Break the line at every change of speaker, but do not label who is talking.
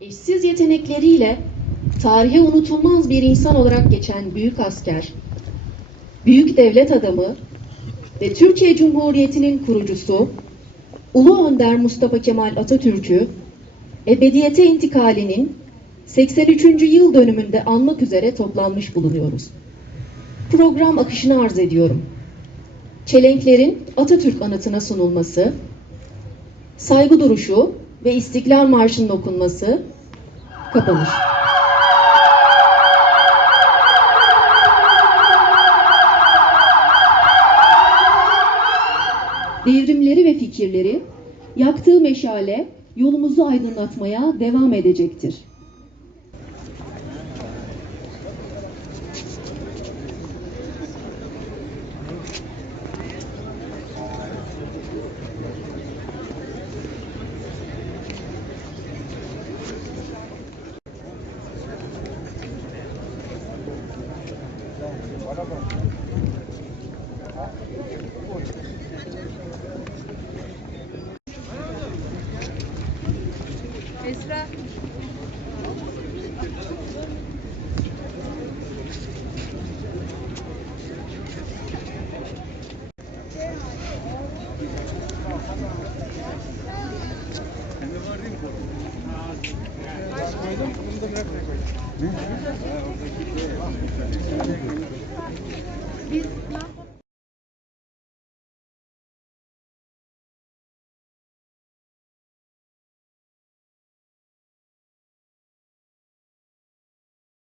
Eşsiz yetenekleriyle tarihe unutulmaz bir insan olarak geçen büyük asker, büyük devlet adamı ve Türkiye Cumhuriyeti'nin kurucusu Ulu Önder Mustafa Kemal Atatürk'ü ebediyete intikalinin 83. yıl dönümünde anmak üzere toplanmış bulunuyoruz. Program akışını arz ediyorum. Çelenklerin Atatürk anıtına sunulması, saygı duruşu ve İstiklal Marşı'nın okunması kapanış. Devrimleri ve fikirleri, yaktığı meşale yolumuzu aydınlatmaya devam edecektir.
Esra.